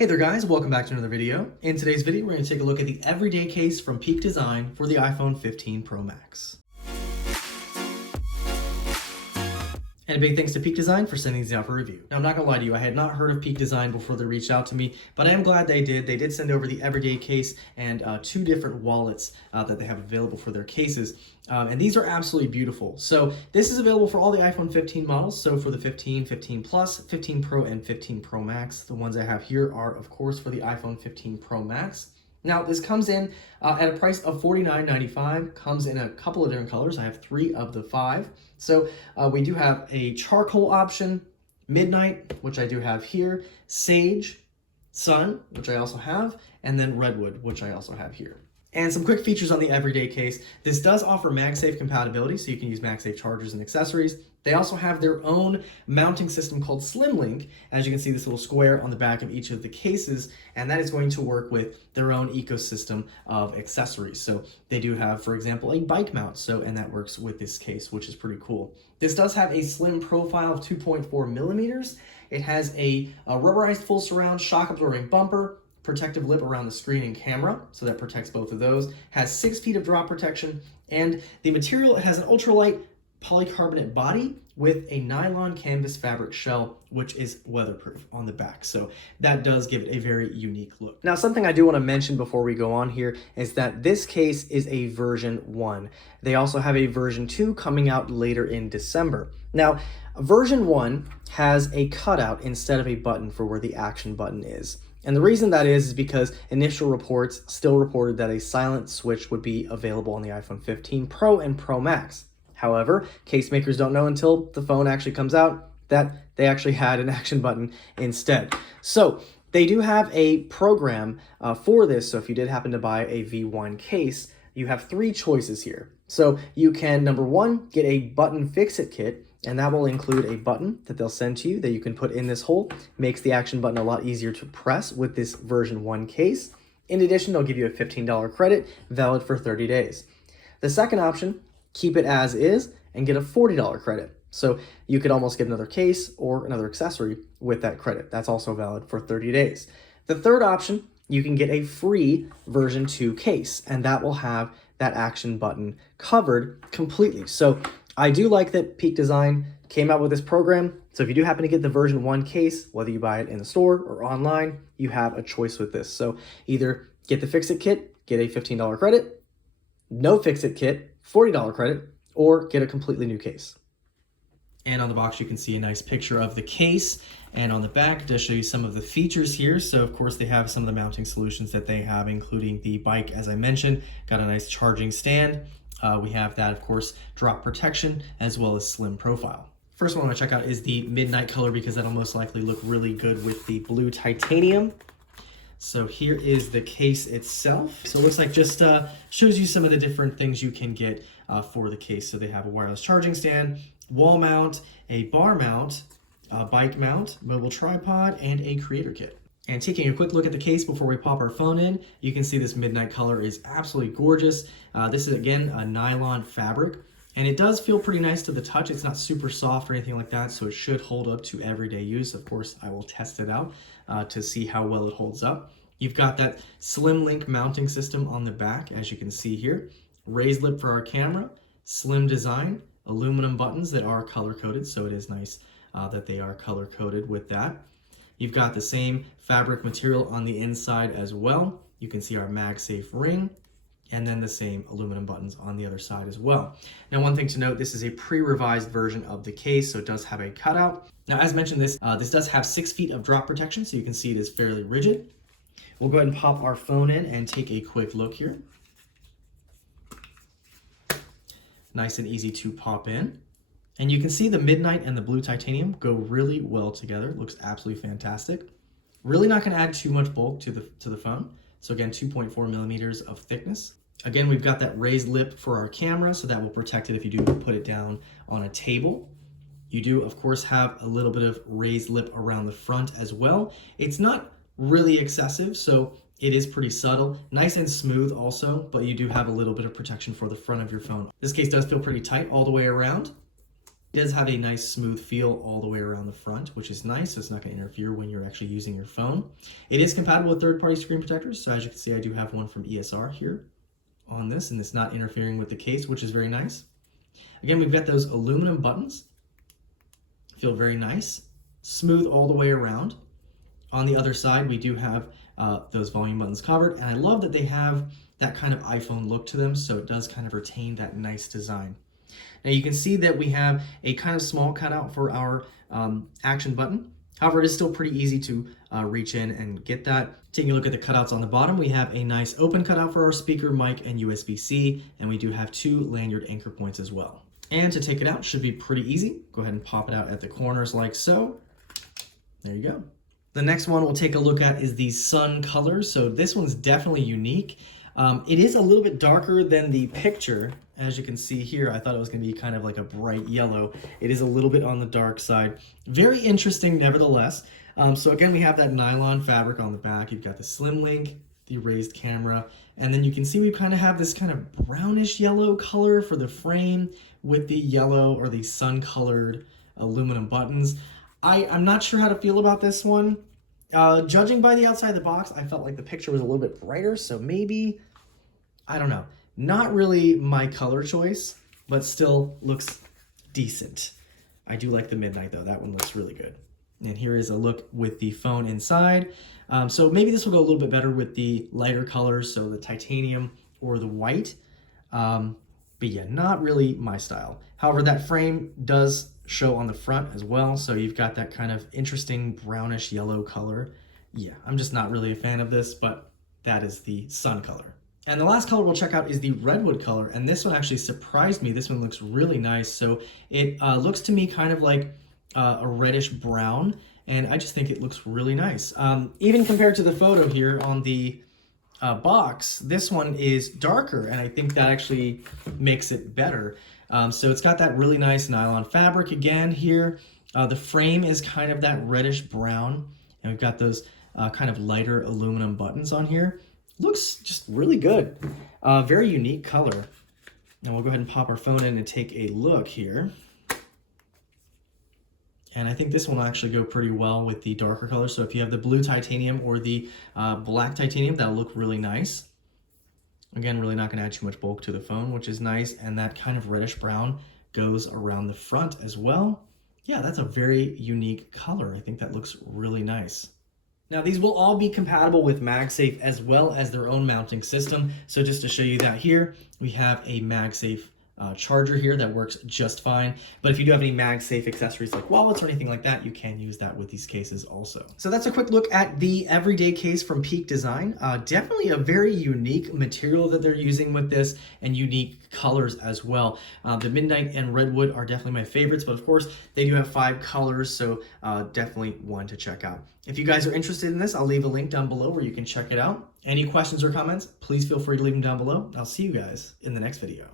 Hey there guys, welcome back to another video. In today's video, we're going to take a look at the everyday case from Peak Design for the iPhone 15 Pro Max. And a big thanks to Peak Design for sending these out for review. Now, I'm not gonna lie to you, I had not heard of Peak Design before they reached out to me, but I am glad they did. They did send over the everyday case and two different wallets that they have available for their cases. And these are absolutely beautiful. So this is available for all the iPhone 15 models. So for the 15, 15 Plus, 15 Pro, and 15 Pro Max. The ones I have here are, of course, for the iPhone 15 Pro Max. Now, this comes in at a price of $49.95, comes in a couple of different colors. I have 3 of the 5. So we do have a charcoal option, midnight, which I do have here, sage, sun, which I also have, and then redwood, which I also have here. And some quick features on the everyday case. This does offer MagSafe compatibility, so you can use MagSafe chargers and accessories. They also have their own mounting system called SlimLink. As you can see, this little square on the back of each of the cases, and that is going to work with their own ecosystem of accessories. So they do have, for example, a bike mount, and that works with this case, which is pretty cool. This does have a slim profile of 2.4 millimeters. It has a rubberized full surround shock absorbing bumper, protective lip around the screen and camera, so that protects both of those, has 6 feet of drop protection, and the material has an ultralight polycarbonate body with a nylon canvas fabric shell, which is weatherproof on the back. So that does give it a very unique look. Now, something I do want to mention before we go on here is that this case is a version 1. They also have a version 2 coming out later in December. Now, version 1 has a cutout instead of a button for where the action button is. And the reason that is because initial reports still reported that a silent switch would be available on the iPhone 15 Pro and Pro Max. However, case makers don't know until the phone actually comes out that they actually had an action button instead. So they do have a program for this. So if you did happen to buy a V1 case, you have 3 choices here. So you can, number 1, get a button fix-it kit, and that will include a button that they'll send to you that you can put in this hole. Makes the action button a lot easier to press with this version 1 case. In addition, they'll give you a $15 credit, valid for 30 days. The second option, keep it as is and get a $40 credit. So you could almost get another case or another accessory with that credit. That's also valid for 30 days. The third option, you can get a free version 2 case, and that will have that action button covered completely. So I do like that Peak Design came out with this program. So if you do happen to get the version 1 case, whether you buy it in the store or online, you have a choice with this. So either get the Fix-It Kit, get a $15 credit, no Fix-It Kit, $40 credit, or get a completely new case. And on the box, you can see a nice picture of the case. And on the back, it does show you some of the features here. So of course, they have some of the mounting solutions that they have, including the bike, as I mentioned, got a nice charging stand. We have that, of course, drop protection, as well as slim profile. First one I want to check out is the midnight color, because that'll most likely look really good with the blue titanium. So here is the case itself. So it looks like just shows you some of the different things you can get for the case. So they have a wireless charging stand, wall mount, a bar mount, a bike mount, mobile tripod, and a creator kit. And taking a quick look at the case before we pop our phone in, you can see this midnight color is absolutely gorgeous. This is, again, a nylon fabric, and it does feel pretty nice to the touch. It's not super soft or anything like that, so it should hold up to everyday use. Of course, I will test it out to see how well it holds up. You've got that SlimLink mounting system on the back, as you can see here. Raised lip for our camera, slim design, aluminum buttons that are color-coded, so it is nice that they are color-coded with that. You've got the same fabric material on the inside as well. You can see our MagSafe ring, and then the same aluminum buttons on the other side as well. Now, one thing to note, this is a pre-revised version of the case, so it does have a cutout. Now, as mentioned, this does have 6 feet of drop protection, so you can see it is fairly rigid. We'll go ahead and pop our phone in and take a quick look here. Nice and easy to pop in. And you can see the midnight and the blue titanium go really well together. Looks absolutely fantastic. Really not going to add too much bulk to the phone. So again, 2.4 millimeters of thickness. Again, we've got that raised lip for our camera, so that will protect it if you do put it down on a table. You do, of course, have a little bit of raised lip around the front as well. It's not really excessive, so it is pretty subtle. Nice and smooth also, but you do have a little bit of protection for the front of your phone. This case does feel pretty tight all the way around. It does have a nice smooth feel all the way around the front, which is nice. So it's not going to interfere when you're actually using your phone. It is compatible with third-party screen protectors. So as you can see, I do have one from ESR here on this, and it's not interfering with the case, which is very nice. Again, we've got those aluminum buttons. Feel very nice, smooth all the way around. On the other side, we do have those volume buttons covered, and I love that they have that kind of iPhone look to them, so it does kind of retain that nice design. Now you can see that we have a kind of small cutout for our action button. However, it is still pretty easy to reach in and get that. Taking a look at the cutouts on the bottom, we have a nice open cutout for our speaker, mic, and USB-C, and we do have 2 lanyard anchor points as well. And to take it out should be pretty easy. Go ahead and pop it out at the corners like so. There you go. The next one we'll take a look at is the sun colors. So this one's definitely unique. It is a little bit darker than the picture. As you can see here, I thought it was going to be kind of like a bright yellow. It is a little bit on the dark side. Very interesting nevertheless. So again, we have that nylon fabric on the back. You've got the SlimLink, the raised camera, and then you can see we kind of have this kind of brownish yellow color for the frame with the yellow or the sun colored aluminum buttons. I'm not sure how to feel about this one. Judging by the outside of the box, I felt like the picture was a little bit brighter, so maybe, I don't know. Not really my color choice, but still looks decent. I do like the midnight though. That one looks really good. And here is a look with the phone inside. So maybe this will go a little bit better with the lighter colors, so the titanium or the white. But yeah, not really my style. However, that frame does show on the front as well, so you've got that kind of interesting brownish yellow color. Yeah, I'm just not really a fan of this, but that is the sun color. And the last color we'll check out is the Redwood color, and this one actually surprised me. This one looks really nice. So it looks to me kind of like a reddish brown, and I just think it looks really nice. Even compared to the photo here on the box, this one is darker, and I think that actually makes it better. So it's got that really nice nylon fabric again here. The frame is kind of that reddish brown, and we've got those kind of lighter aluminum buttons on here. Looks just really good. Very unique color. And we'll go ahead and pop our phone in and take a look here. And I think this one will actually go pretty well with the darker color. So if you have the blue titanium or the black titanium, that'll look really nice. Again, really not going to add too much bulk to the phone, which is nice. And that kind of reddish brown goes around the front as well. Yeah, that's a very unique color. I think that looks really nice. Now, these will all be compatible with MagSafe as well as their own mounting system. So just to show you that here, we have a MagSafe charger here that works just fine. But if you do have any MagSafe accessories like wallets or anything like that, you can use that with these cases also. So that's a quick look at the everyday case from Peak Design. Definitely a very unique material that they're using with this, and unique colors as well. The Midnight and Redwood are definitely my favorites, but of course they do have 5 colors, so definitely one to check out. If you guys are interested in this, I'll leave a link down below where you can check it out. Any questions or comments, please feel free to leave them down below. I'll see you guys in the next video.